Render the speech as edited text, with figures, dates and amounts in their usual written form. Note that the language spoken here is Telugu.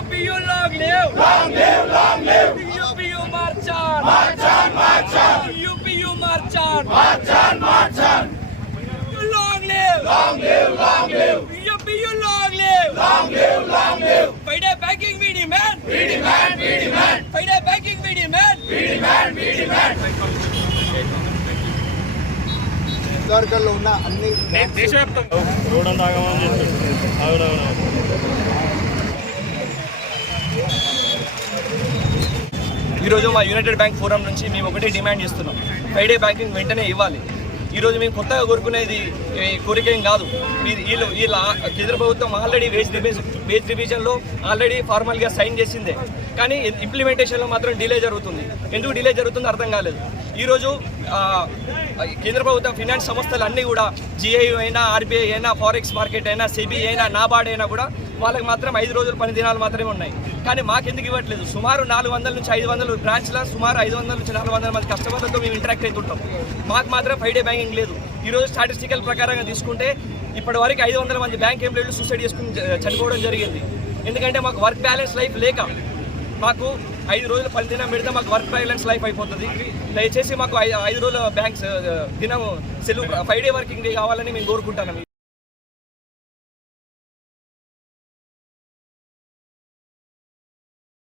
UPU long live! Long live! Long live! UPU march on! March on! March on! UPU march on! March on! March on! Long live! Long live! Long live! UPU long live! Long live! Long live! Fight a banking we demand! We demand! We demand! Fight a banking we demand! We demand! We demand! నియోజకవర్గాల్లో ఉన్న అన్ని దేశవ్యాప్తంగా రోడ్డు ఆగమని అవునవును. ఈరోజు మా యునైటెడ్ బ్యాంక్ ఫోరం నుంచి మేము ఒకటే డిమాండ్ చేస్తున్నాం, ఫ్రైడే బ్యాంకింగ్ వెంటనే ఇవ్వాలి. ఈరోజు మేము కొత్తగా కోరుకునేది కోరిక ఏం కాదు. వీళ్ళ కేంద్ర ప్రభుత్వం ఆల్రెడీ వేజ్ డివిజన్లో ఆల్రెడీ ఫార్మల్గా సైన్ చేసిందే, కానీ ఇంప్లిమెంటేషన్లో మాత్రం డిలే జరుగుతుంది. ఎందుకు డిలే జరుగుతుందో అర్థం కాలేదు. ఈరోజు కేంద్ర ప్రభుత్వం ఫినాన్స్ సంస్థలు అన్నీ కూడా జిఐయు అయినా, ఆర్బీఐ అయినా, ఫారెక్స్ మార్కెట్ అయినా, సెబీ అయినా, నాబార్డ్ అయినా కూడా వాళ్ళకి మాత్రం 5 రోజులు పని దినాలు మాత్రమే ఉన్నాయి. కానీ మాకెందుకు ఇవ్వట్లేదు? సుమారు 400 నుంచి 500 బ్రాంచ్ల సుమారు 500 నుంచి 400 మంది కస్టమర్లతో మేము ఇంటరాక్ట్ అవుతుంటాం. మాకు మాత్రం ఫ్రైడే బ్యాంకింగ్ లేదు. ఈరోజు స్టాటిస్టికల్ ప్రకారంగా తీసుకుంటే ఇప్పటి వరకు 500 మంది బ్యాంక్ ఎంప్లాయీలు సూసైడ్ చేసుకుని చనిపోవడం జరిగింది. ఎందుకంటే మాకు వర్క్ బ్యాలెన్స్ లైఫ్ లేక మాకు 5 రోజులు పని దినం పెడితే మాకు వర్క్ బ్యాలెన్స్ లైఫ్ అయిపోతుంది. దయచేసి మాకు 5 రోజుల బ్యాంక్స్ దినం సెలవు ఫ్రైడే వర్కింగ్ డే కావాలని మేము కోరుకుంటున్నాం.